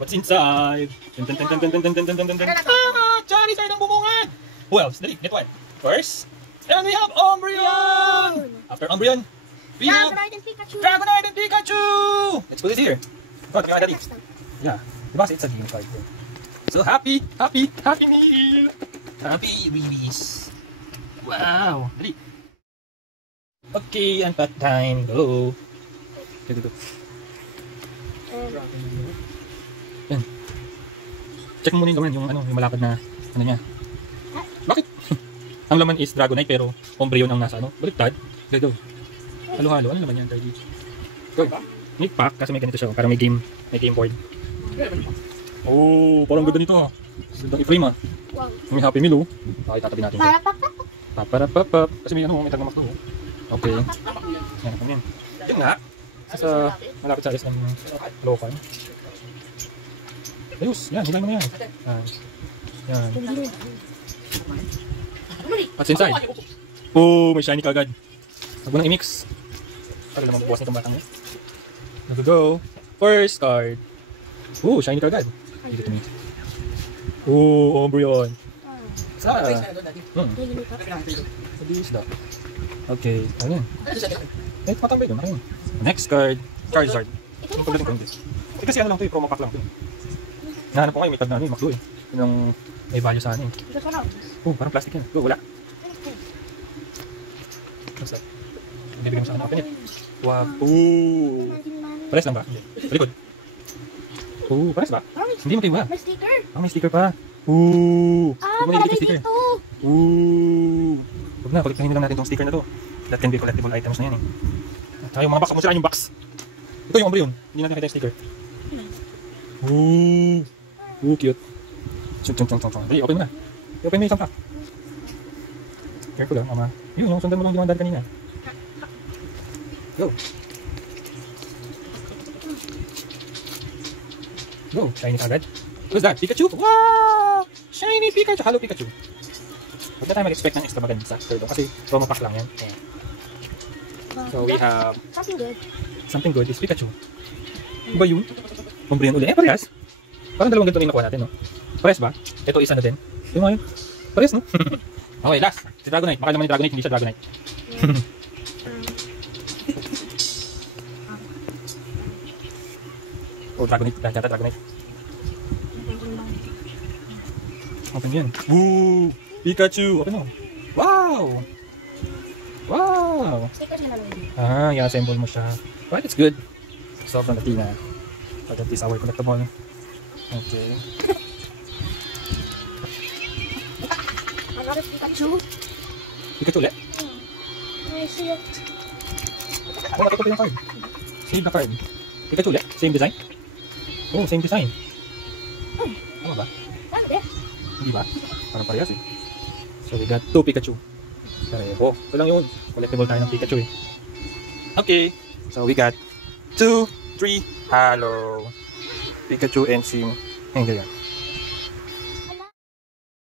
What's inside? Johnny side ng bubungan! Who else? Dali, get one. First, and we have Umbreon! After Umbreon, we have Dragonite and Pikachu! Let's put it here. Oh, tingnan dali. Yeah, diba it's a game card. So happy meal! Happy release! Wow! Dali. Okay, unpack time. Go! Go. Yan. Check mo muna yung laman, yung malapad na ano niya. Bakit? Ang laman is Dragonite pero Umbreon ang nasa baliktad. Go. Halo-halo. Ano naman yan, Tardy? Go. May pack kasi may ganito siya. Parang may game board. Oh, parang ganda nito. Ganda i-frame ah. Wow. May Happy Meal oh. Okay, tatabi natin. Paparapapap. Kasi may may tagmamak to. Okay. Yan, kami yan. Yun nga. Sa malapit sa alis ng local. Ayos, yan, hilay mo na yan. Yan. What's inside? Oh, may shiny kagad. Huwag mo nang i-mix. Para naman buwas nitong batang niya. Go. First card. Oh, shiny kagad. Dito to me. Oh, Umbreon. Mabilis daw. Okay, ano yan? Eh, matambay doon. Ano yun? Next card, Charizard. Yung pagdating ko hindi. Eh kasi ano lang ito, promo pack lang ito. Nahanap ko ngayon, may tag na ano yung Macdo eh. Yun ang may value sa ano eh. Oh, parang plastic yan. Go, wala. What's that? Bibigyan mo sa ano, open it. Wow. Oh. Pares lang ba? Palikod. Oh, pares ba? Hindi magkaiba. May sticker. Ah, may sticker pa. Ooh. Bagay dito. Ooh. Huwag na, kolektahin lang natin itong sticker na to. That can be collectible items na yan eh. Ay, yung mga box, kung saan yung box. Ito yung Umbreon. Hindi natin nakita yung sticker. Ooh. Ooh, cute. Chung. Dali, open mo na. I-open mo yung isang pack. Careful lang, ama. Yun, yung sundan mo lang yung kanina. Go. Go, shiny agad. Who's that? Pikachu? Wow! Shiny Pikachu! Hello Pikachu! Huwag na tayo mag-expect ng extravaganza kasi promo pack lang yan. Ayan. So we have something good is Pikachu. Ano ba yun? Umbreon uli. Eh, parehas. Parang dalawang ganito na yung nakuha natin, no? Parehas ba? Ito isa na din. Yung mga yun. Parehas, no? Okay, last. Si Dragonite. Baka naman yung Dragonite, hindi siya Dragonite. Oh, Dragonite. Yata Dragonite. Open yan. Woo! Pikachu! Open mo. Wow! Wow! Ah, i-assemble mo siya. Right, it's good. Solve na natin na. So that is our collectible. Okay. Another Pikachu. Pikachu ulit? I see it. Oh, matuto yung card. Save the card. Pikachu ulit? Same design? Oh, same design. Ano ba? Ano ba? Hindi ba? Parang parehas eh. So we got 2 Pikachu. Pareho. Ito lang yun. Collectible tayo ng Pikachu eh. Okay. So we got 2, 3, halo. Pikachu and Sim. Ayun, ganyan.